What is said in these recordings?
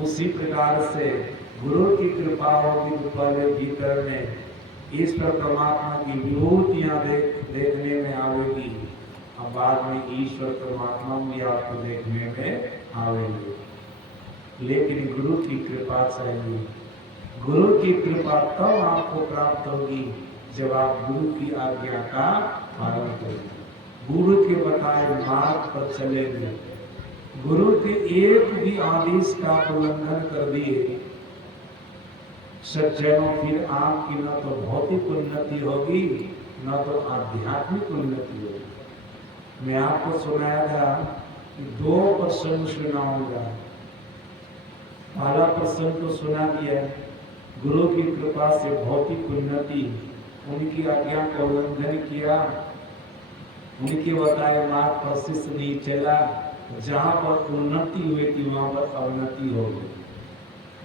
उसी प्रकार से गुरु की कृपा होगी तो पहले भीतर में ईश्वर परमात्मा की विभूतियां देखने में आवेगी और बाद में ईश्वर परमात्मा भी आपको देखने में आवेंगे। लेकिन गुरु की कृपा चाहिए। गुरु की कृपा तब आपको प्राप्त होगी जब आप गुरु की आज्ञा का पालन करेंगे, गुरु के बताए मार्ग पर चलेंगे। गुरु के एक भी आदेश का उल्लंघन कर दिए सज्जनों, फिर आपकी न तो भौतिक उन्नति होगी न तो आध्यात्मिक उन्नति होगी। मैं आपको सुनाया था कि 2 प्रसंग सुनाऊंगा। पहला प्रसंग तो सुना दिया, गुरु की कृपा से भौतिक उन्नति, उनकी आज्ञा का उल्लंघन किया, उनके बताए मार्ग पर शिष्य नहीं चला, जहां पर उन्नति हुई थी वहां पर अवनति हो गई।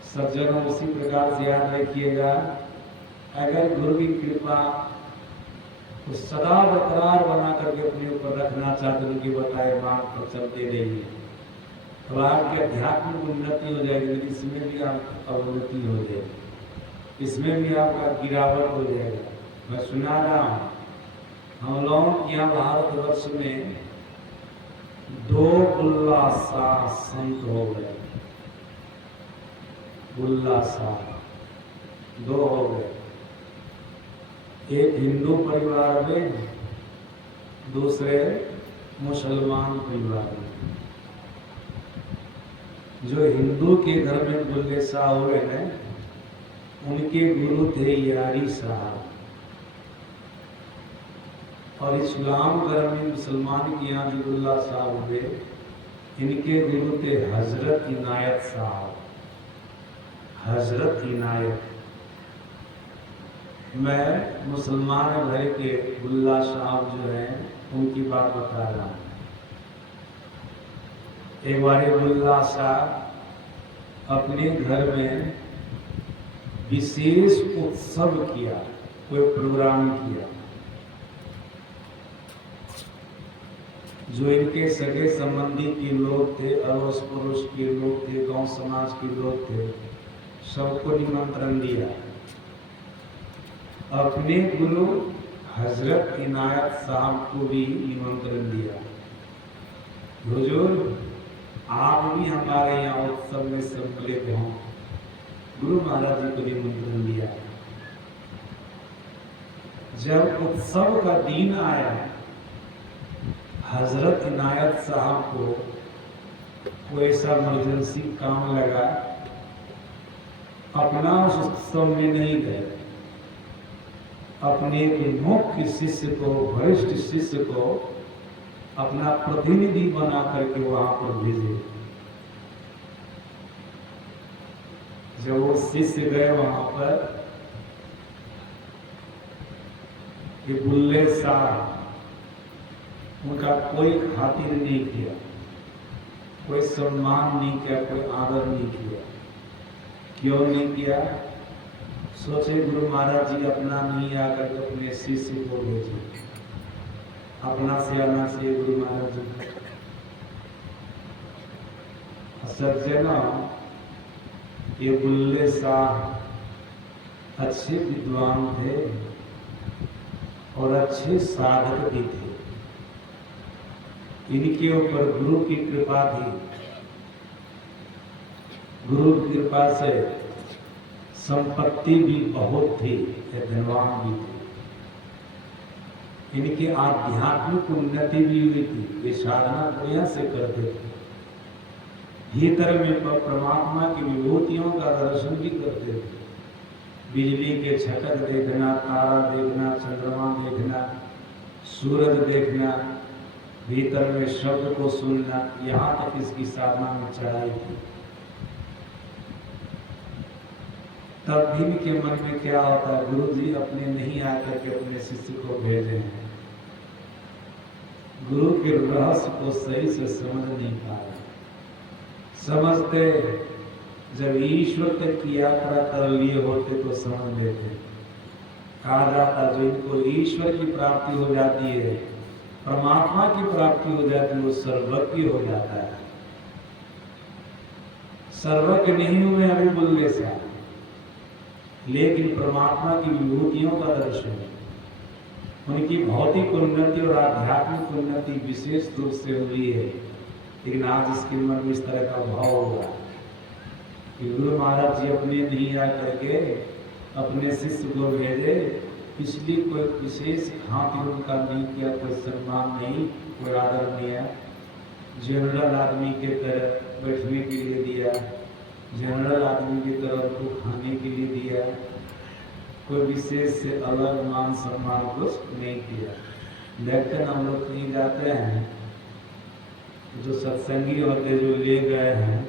सज्जनों, उसी प्रकार से याद रखिएगा, अगर गुरु की कृपा तो सदा बरकरार बना करके अपने ऊपर रखना चाहते, उनके बताए मार्ग पर चलते रहिए, तो आपकी आध्यात्मिक उन्नति हो जाएगी। इसमें भी आपकी अवनति हो जाएगी, इसमें भी आपका गिरावट हो जाएगा। मैं सुना रहा हूँ, हम लोग यहाँ भारतवर्ष में 2 बुल्ला शाह संत हो गए। बुल्ला शाह 2 हो गए, एक हिंदू परिवार में, दूसरे मुसलमान परिवार में। जो हिंदू के घर में बुल्ले शाह हुए हैं, उनके गुरु थे यारी साहब, और इस्लाम धर्म में मुसलमान के यहाँ जो बुल्ला साहब हुए, इनके गुरु थे हजरत इनायत साहब। हजरत इनायत, मैं मुसलमान भाई के बुल्ला साहब जो हैं उनकी बात बता रहा हूँ। एक बार बुल्ला साहब अपने घर में विशेष उत्सव किया, कोई प्रोग्राम किया। जो इनके सगे संबंधी के लोग थे, अड़ोस पड़ोस के लोग थे, गांव समाज के लोग थे, सबको निमंत्रण दिया। अपने गुरु हजरत इनायत साहब को भी निमंत्रण दिया। हुजूर, आप भी हमारे यहाँ उत्सव में सम्मिलित हों। गुरु महाराज जी को निमंत्रण दिया। जब उत्सव का दिन आया, हजरत इनायत साहब को कोई ऐसा इमरजेंसी काम लगा, अपना उस उत्सव में नहीं गए, अपने मुख्य शिष्य को, वरिष्ठ शिष्य को अपना प्रतिनिधि बना करके वहां पर भेजे। जब वो शिष्य गए वहां पर, ये बुल्ले साहब, उनका कोई खातिर नहीं किया, कोई सम्मान नहीं किया, कोई आदर नहीं किया। क्यों नहीं किया? सोचे गुरु महाराज जी अपना नहीं आकर के अपने शिष्य को भेजे, अपना से आना से गुरु महाराज जी। सज्जना, ये बुल्ले साहब अच्छे विद्वान थे और अच्छे साधक भी थे। इनके ऊपर गुरु की कृपा थी। गुरु की कृपा से संपत्ति भी बहुत थी, धनवान भी थे। इनकी आध्यात्मिक उन्नति भी हुई थी, वे साधना बढ़िया से करते थे। भीतर में परमात्मा की विभूतियों का दर्शन भी करते थे। बिजली के छटक देखना, तारा देखना, चंद्रमा देखना, सूरज देखना, भीतर में शब्द को सुनना, यहाँ तक इसकी साधना में चढ़ाई थी। तब भी इनके मन में क्या होता है, गुरु जी अपने नहीं आकर के अपने शिष्य को भेजे हैं। गुरु के रहस्य को सही से समझ नहीं पा रहे। समझते जब ईश्वर तक की यात्रा कर लिए होते तो समझ लेते। कहा जाता जो इनको ईश्वर की प्राप्ति हो जाती है, परमात्मा की प्राप्ति हो जाती है, वो सर्वज्ञ हो जाता है। सर्वज्ञ नहीं हूं मैं अभी बुल्ले शाह, लेकिन परमात्मा की विभूतियों का दर्शन, उनकी भौतिक उन्नति और आध्यात्मिक उन्नति विशेष रूप से हुई है। लेकिन आज इसके मन में इस तरह का भाव होगा कि गुरु महाराज जी अपने नहीं आ करके अपने शिष्य को भेजे, इसलिए कोई विशेष खातिर उनका नहीं किया, कोई सम्मान नहीं, कोई आदर नहीं है। जनरल आदमी के तरह बैठने के लिए दिया, जनरल आदमी की तरह उनको खाने के लिए दिया, कोई विशेष से अलग मान सम्मान कुछ नहीं किया। लेकिन हम लोग कहीं जाते हैं, जो सत्संगी होते जो ले गए हैं,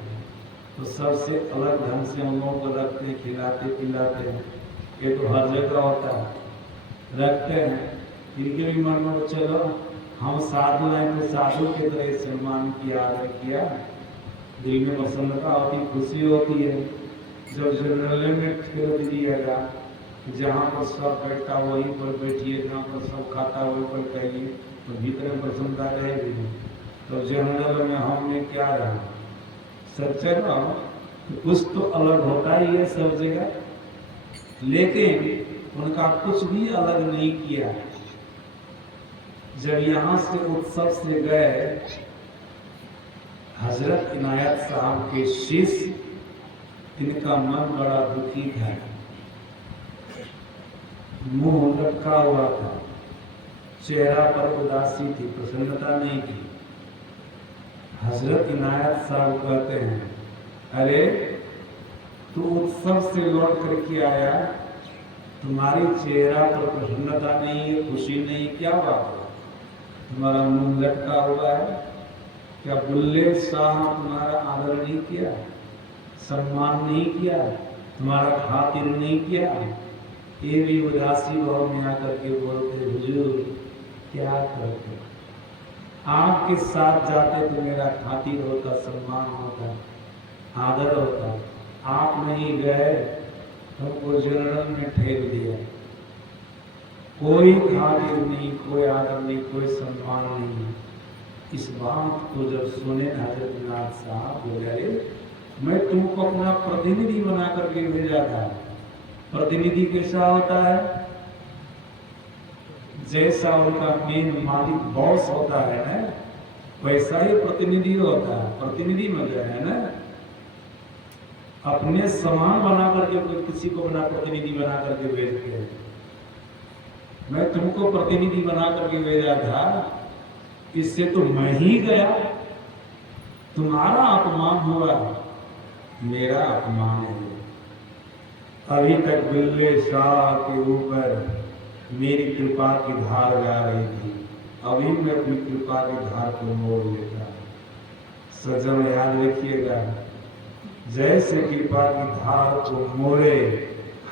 तो सबसे अलग ढंग से हम लोगों को रखते हैं, खिलाते पिलाते हैं। ये तो हर जगह होता है, रखते हैं। इनके भी मन में चलो हम साधु हैं तो साधु की तरह सम्मान किया, आदर किया, दिल में प्रसन्नता होती, खुशी होती है। जब जनरल में ठेल दिएगा, जहाँ पर सब बैठता वहीं पर बैठिए, जहाँ पर सब खाता वहीं पर खाइए, तो भीतर में प्रसन्नता रहेगी। तो जनरल में हमने क्या रहा, सच्चे रहो तो कुछ तो अलग होता ही है सब जगह, लेकिन उनका कुछ भी अलग नहीं किया। जब यहाँ से उत्सव से गए, हजरत इनायत साहब के शिष्य, इनका मन बड़ा दुखी था, मुंह लटका हुआ था, चेहरा पर उदासी थी, प्रसन्नता नहीं थी। हजरत इनायत साहब कहते हैं, अरे तू उत्सव से लौट करके आया, तुम्हारी चेहरा पर प्रसन्नता नहीं है, खुशी नहीं, क्या बात है? तुम्हारा मुंह लटका हुआ है, क्या बुल्ले शाह तुम्हारा आदर नहीं किया, सम्मान नहीं किया, तुम्हारा खातिर नहीं किया? ये भी उदासी भाव में आकर के बोलते, हुजूर क्या करते, आपके साथ जाते तो मेरा खातिर होता, सम्मान होता, आदर होता, आप नहीं गए, हमको जनरल में ठेल दिया, कोई खातिर नहीं, कोई आदर नहीं, कोई सम्मान नहीं। इस बात को जब सुने हजरत नाथ साहब बोले, मैं तुमको अपना प्रतिनिधि बना करके भेजा था। प्रतिनिधि कैसा होता है? जैसा उनका मेन मालिक बॉस होता है ना, वैसा ही प्रतिनिधि होता है। प्रतिनिधि में गया है ना, अपने समान बना करके कोई किसी को बना प्रतिनिधि बना करके भेजते हैं। मैं तुमको प्रतिनिधि बना करके भेजा था, इससे तो मैं ही गया, तुम्हारा अपमान हुआ, मेरा अपमान है। अभी तक बिल्ले शाह के ऊपर मेरी कृपा की धार जा रही थी, अभी मैं अपनी कृपा की धार को मोड़ लेता। सज्जन याद रखिएगा, जैसे कृपा की धार को मोड़े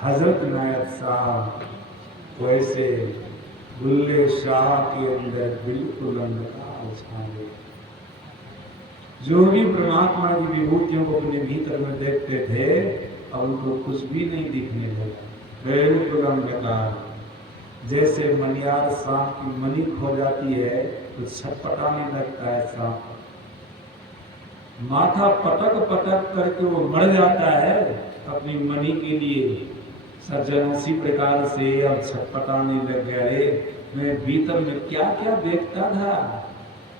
हजरत इनायत साहब, वैसे बुल्ले शाह के अंदर बिल्कुल अंधकार छा गया। जो भी परमात्मा की विभूतियों को अपने भीतर में देखते थे, अब उनको कुछ भी नहीं दिखने लगा, बिल्कुल अंधकार। जैसे मनियार सांप की मनी खो जाती है तो छटपटाने लगता है सांप, माथा पटक पटक करके वो मर जाता है अपनी मनी के लिए। सज्जन उसी प्रकार से अब छटपटाने लग गए। मैं भीतर में क्या क्या देखता था,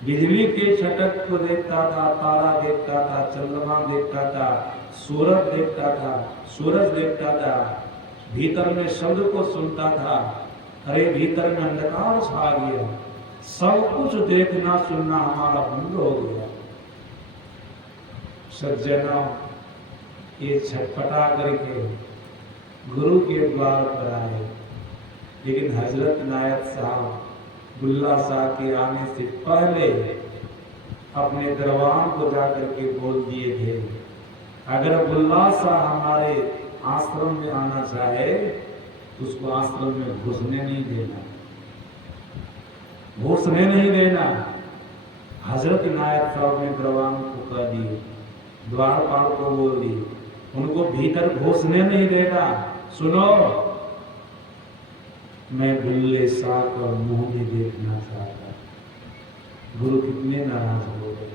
बिजली के छटक को देखता था, तारा देखता था, चंद्रमा देखता था, सूरज देखता था, सूरज देखता था, भीतर में शब्द को सुनता था। अरे भीतर में अंधकार छा गया, सब कुछ देखना सुनना हमारा बंद हो गया। सज्जनों, ये छटपटा करके गुरु के द्वार पर आए, लेकिन हजरत इनायत साहब बुल्ला शाह के आने से पहले अपने दरबार को जाकर के बोल दिए थे, अगर बुल्ला शाह हमारे आश्रम में आना चाहे तो उसको आश्रम में घुसने नहीं देना, घुसने नहीं देना। हजरत इनायत साहब ने दरबार को कह दिए, द्वारपाल को बोल दिए, उनको भीतर घुसने नहीं देना। सुनो, मैं बुल्ले शाह का मुंह नहीं देखना चाहता। गुरु कितने नाराज हो गए।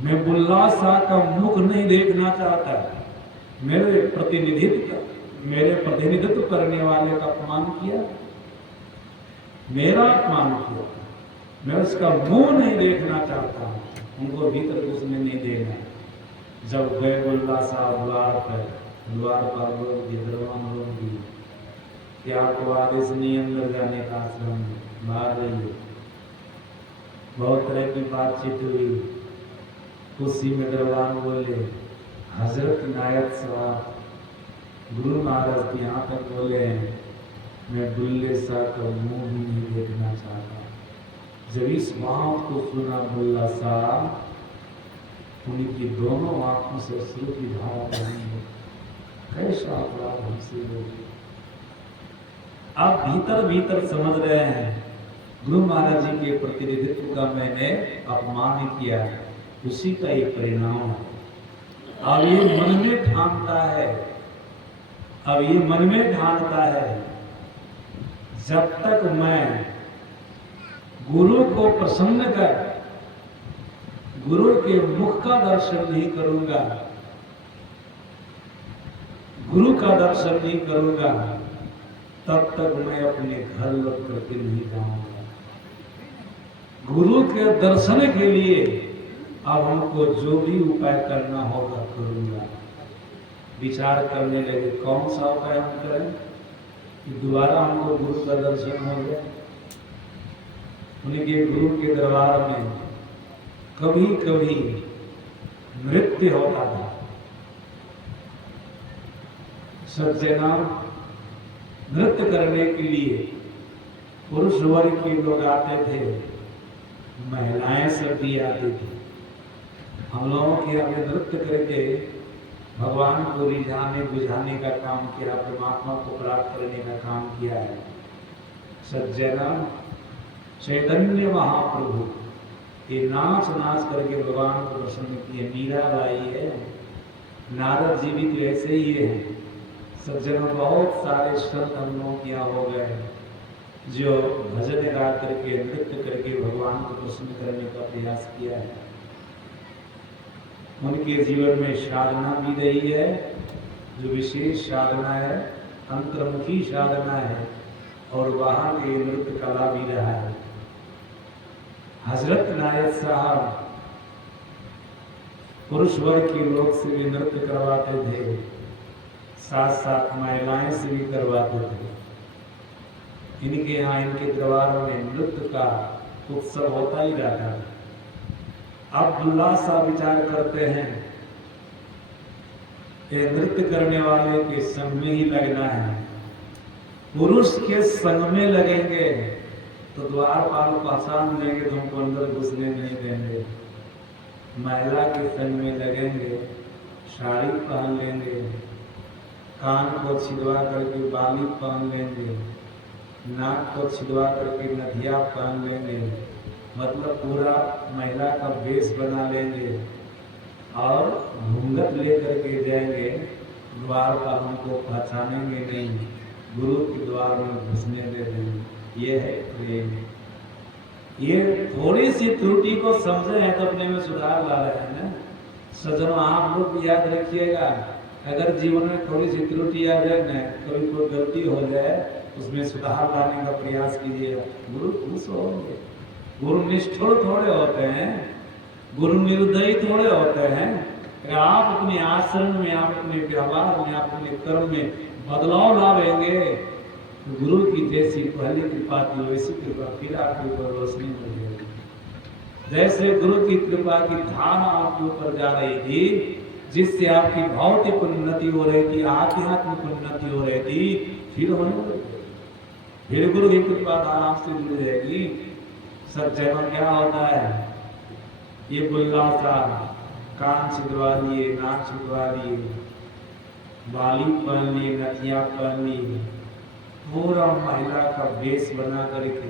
मैं बुल्ला शाह का मुख नहीं देखना चाहता। मेरे प्रतिनिधित्व करने वाले का अपमान किया, मेरा अपमान किया, मैं उसका मुंह नहीं देखना चाहता। उनको भीतर घुसने नहीं देना। जब गए बुल्ला साहब द्वार पर लोग दरवान लोग भी क्या आपको आदेश नहीं अंदर जाने का, आश्रम में बाहर रहिए। बहुत तरह की बातचीत हुई। उसी में दरबान बोले, हजरत नायक साहब गुरु महाराज यहाँ तक बोले हैं, मैं बुल्ले शाह का मुंह भी नहीं देखना चाहता। जब इस बात को सुना बुल्ला शाह, उनकी दोनों आंखों से अश्रु की धारा बही। कैसा अपराध हमसे लोग। आप भीतर भीतर समझ रहे हैं गुरु महाराज जी के प्रतिनिधित्व का मैंने अपमान किया, उसी का ये परिणाम है। अब ये मन में ठानता है, अब ये मन में ठानता है, जब तक मैं गुरु को प्रसन्न कर गुरु के मुख का दर्शन नहीं करूंगा, गुरु का दर्शन नहीं करूंगा, तब तक मैं अपने घर लौट करके नहीं जाऊंगा। गुरु के दर्शन के लिए अब हमको जो भी उपाय करना होगा करूंगा। विचार करने लगे कौन सा उपाय हम करें कि दोबारा हमको गुरु का दर्शन हो जाए। उनके गुरु के दरबार में कभी कभी नृत्य होता था। सज्जना नृत्य करने के लिए पुरुष वर्ग के लोग आते थे, महिलाएं सब भी आती थी। हम लोगों के यहाँ नृत्य करके भगवान को रिझाने बुझाने का काम किया, परमात्मा को प्राप्त करने का काम किया है। सज्जना चैतन्य महाप्रभु ये नाच नाच करके भगवान को प्रसन्न किए। मीरा बाई है, नारद जी भी तो ऐसे ही है। सज्जनों बहुत सारे संत हम लोगों के यहाँ हो गए जो भजन गा करके नृत्य करके भगवान को प्रसन्न करने का प्रयास किया है। उनके जीवन में साधना भी रही है, जो विशेष साधना है, अंतर्मुखी साधना है, और वहां के नृत्य कला भी रहा है। हजरत नायक साहब पुरुष वर्ग के लोग से भी नृत्य करवाते थे, साथ साथ महिलाएं से भी करवाते थे। इनके यहाँ इनके दरबार में नृत्य का उत्सव होता ही रहता है। अब्दुल्ला सा विचार करते हैं कि नृत्य करने वाले के संग में ही लगना है। पुरुष के संग में लगेंगे तो द्वारपाल पहचान लेंगे, तुमको अंदर घुसने नहीं देंगे। महिला के संग में लगेंगे, साड़ी पहन लेंगे, कान को छिदवा करके बाली पहन लेंगे, नाक को छिदवा करके नथिया पहन लेंगे, मतलब पूरा महिला का वेश बना लेंगे और घूंघट लेकर के जाएंगे। द्वार पर हमको पहचानेंगे नहीं, गुरु के द्वार में घुसने दे देंगे। ये है प्रेम। ये थोड़ी सी त्रुटि को समझे हैं तो अपने में सुधार ला रहे हैं ना। सज्जनों, आप लोग याद रखिएगा, अगर जीवन में थोड़ी सी त्रुटि आ जाए ना, कभी कोई गलती हो जाए, उसमें सुधार लाने का प्रयास कीजिएगा। गुरु खुश होंगे। गुरु निष्ठुर थोड़े होते हैं, गुरु निर्दयी थोड़े होते हैं। अगर आप अपने आचरण में, आप अपने व्यवहार में, आप अपने कर्म में बदलाव लावेंगे तो गुरु की जैसी पहली कृपा थी वैसी कृपा फिर आपके ऊपर रोशनी मिल जाएगी। जैसे गुरु की कृपा की धारा आपके ऊपर जा रही थी, जिससे आपकी भौतिक उन्नति हो रही थी, आध्यात्मिक उन्नति हो रही थी, फिर होने लगी। फिर गुरु की कृपा धारा आपसे जुड़ जाएगी। सज्जनों, क्या होता है, ये बुल्ला सा कान छिदवा लिए, नाक छिदवा लिए, बाली पहन लिए, नथिया पहन लिए, पूरा महिला का वेश बना करके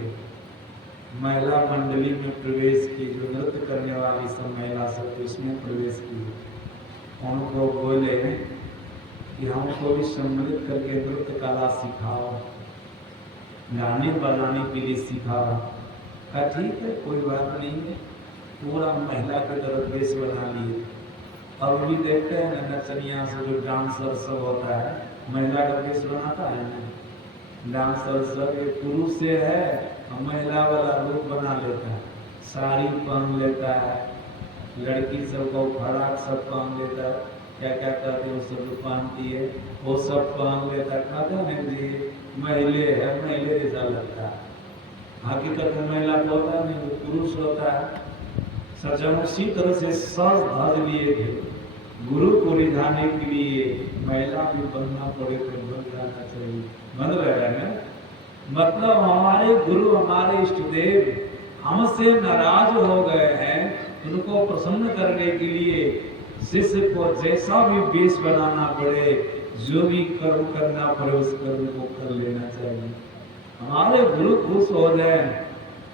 महिला मंडली में प्रवेश की। जो नृत्य करने वाली सब महिला सब उसमें प्रवेश की। उनको बोले कि हमको भी सम्मिलित करके नृत्य कला सिखाओ, गाने बजाने के लिए सिखाओ। ठीक है, कोई बात नहीं है। पूरा महिला की तरफ वेश बना लिए। अब भी देखते हैं ना नचनिया से जो डांसर सब होता है, महिला का वेश बनाता है ना डांसर सब, एक पुरुष से है और महिला वाला रूप बना लेता है, साड़ी पहन लेता है, लड़की सबको फराक सब पहन लेता है, क्या क्या कहते हैं सब जो पहनती है वो सब पहन लेता है। कहते हैं जी महिले है, महिले जैसा लगता है, हकीकत में महिला तो होता है नहीं, पुरुष होता है। सज्जन उसी तरह से सज धज लिए थे, गुरु को रिझाने के लिए महिला भी बनना पड़े तो बन जाना चाहिए, बन रहे हैं। मतलब हमारे गुरु हमारे इष्ट देव हमसे नाराज हो गए हैं, उनको प्रसन्न करने के लिए शिष्य को जैसा भी वेश बनाना पड़े, जो भी कर्म करना पड़े उस कर्म को कर लेना चाहिए। हमारे गुरु खुश हो जाए,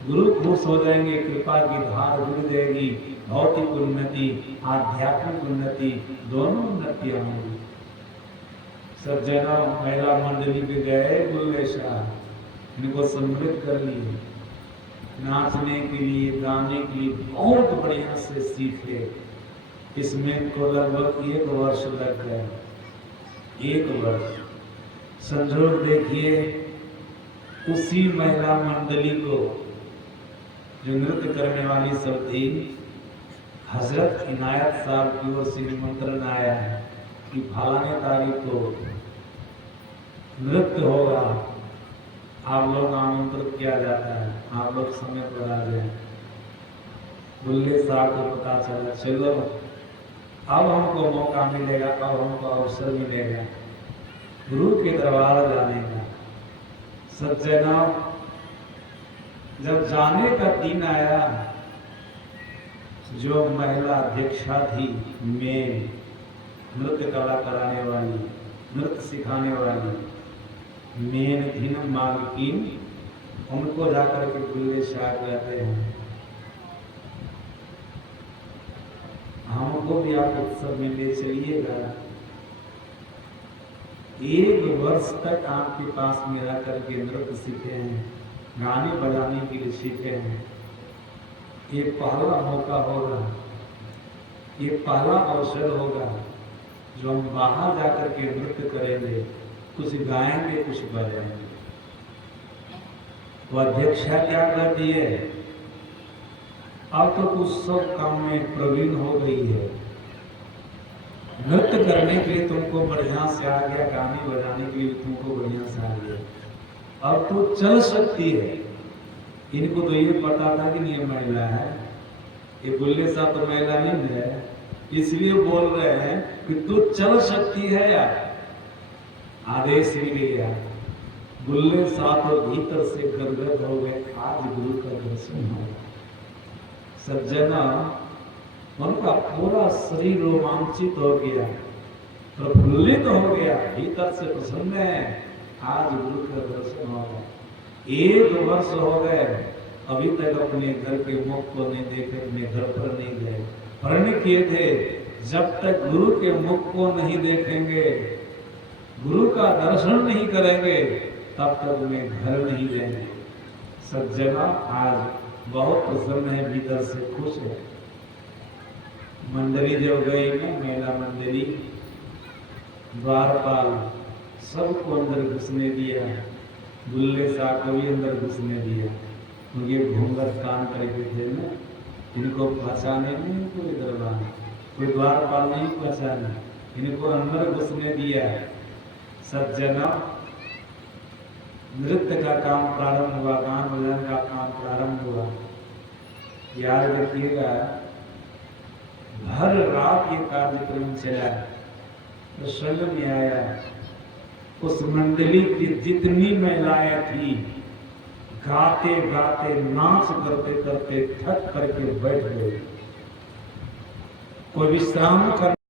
गुरु खुश हो जाएंगे, कृपा की धार जुड़ जाएगी, भौतिक उन्नति आध्यात्मिक उन्नति दोनों उन्नतियां होंगी। सज्जनों महिला मंडली पे गए बुल्ले शाह, इनको सम्मिलित कर लिए, नाचने के लिए गाने के लिए बहुत बढ़िया से सीखे। इसमें को लगभग 1 वर्ष लग गया, 1 वर्ष। संजोग देखिए उसी महिला मंडली को जो नृत्य करने वाली सब थी, हजरत इनायत साहब की ओर से निमंत्रण आया है कि फलाने तारीख को नृत्य होगा, आप लोग आमंत्रित किया जाता है, आप लोग समय पर आ जाए। बुल्ले साहब को पता चला, चलो अब हमको मौका मिलेगा, अब हमको अवसर मिलेगा गुरु के दरबार जाने का। सज्जनों जब जाने का दिन आया, जो महिला अध्यक्षा थी, मेन नृत्य कला कराने वाली, नृत्य सिखाने वाली मेन थी न मालकिन, उनको जाकर के बुल्ले शाह कहते हैं हमको भी आप उत्सव में ले चलिएगा। 1 वर्ष तक आपके पास में रह करके नृत्य सीखे हैं, गाने बजाने के लिए सीखे हैं। ये पहला मौका होगा, ये पहला अवसर होगा जो हम बाहर जाकर के नृत्य करेंगे, कुछ गाएंगे कुछ बजाएंगे। वो अध्यक्षा क्या करती है, अब तो कुछ सब काम में प्रवीण हो गई है, नृत्य करने के लिए तुमको बढ़िया से आ गया, गाने बजाने के लिए तुमको बढ़िया से आ गया, अब तो चल सकती है। इनको तो ये पता था कि ये महिला है, ये बुल्ले साहब तो महिला नहीं है, इसलिए बोल रहे हैं कि तू चल सकती है यार, आदेश मिल गया। बुल्ले साहब तो भीतर से गदगद हो गए, आज गुरु का दर्शन हो। सज्जना उनका पूरा शरीर रोमांचित हो गया, प्रफुल्लित हो गया, भीतर से प्रसन्न है, आज गुरु का दर्शन होगा। 1 वर्ष हो गए, अभी तक अपने घर के मुख को नहीं देखे, अपने घर पर नहीं गए। प्रण किए थे जब तक गुरु के मुख को नहीं देखेंगे, गुरु का दर्शन नहीं करेंगे, तब तक उन्हें घर नहीं देंगे। सज्जना आज बहुत प्रसन्न है, भीतर से खुश है। मंडली जब गई ना, महिला मंडली, द्वारपाल सबको अंदर घुसने दिया, बुल्ले साहब को भी अंदर घुसने दिया। उनके घूंघट कान करके थे ना, इनको पहचाने नहीं, कोई दरबार कोई द्वारपाल नहीं पहचाने, इनको अंदर घुसने दिया। सज्जना नृत्य का काम प्रारंभ हुआ, गान बजाने का काम प्रारंभ हुआ। याद रखिएगा भर रात ये कार्यक्रम चला, प्रसंग में आया, उस मंडली की जितनी महिलाएं थी गाते गाते नाच करते करते थक करके बैठ गए, कोई विश्राम कर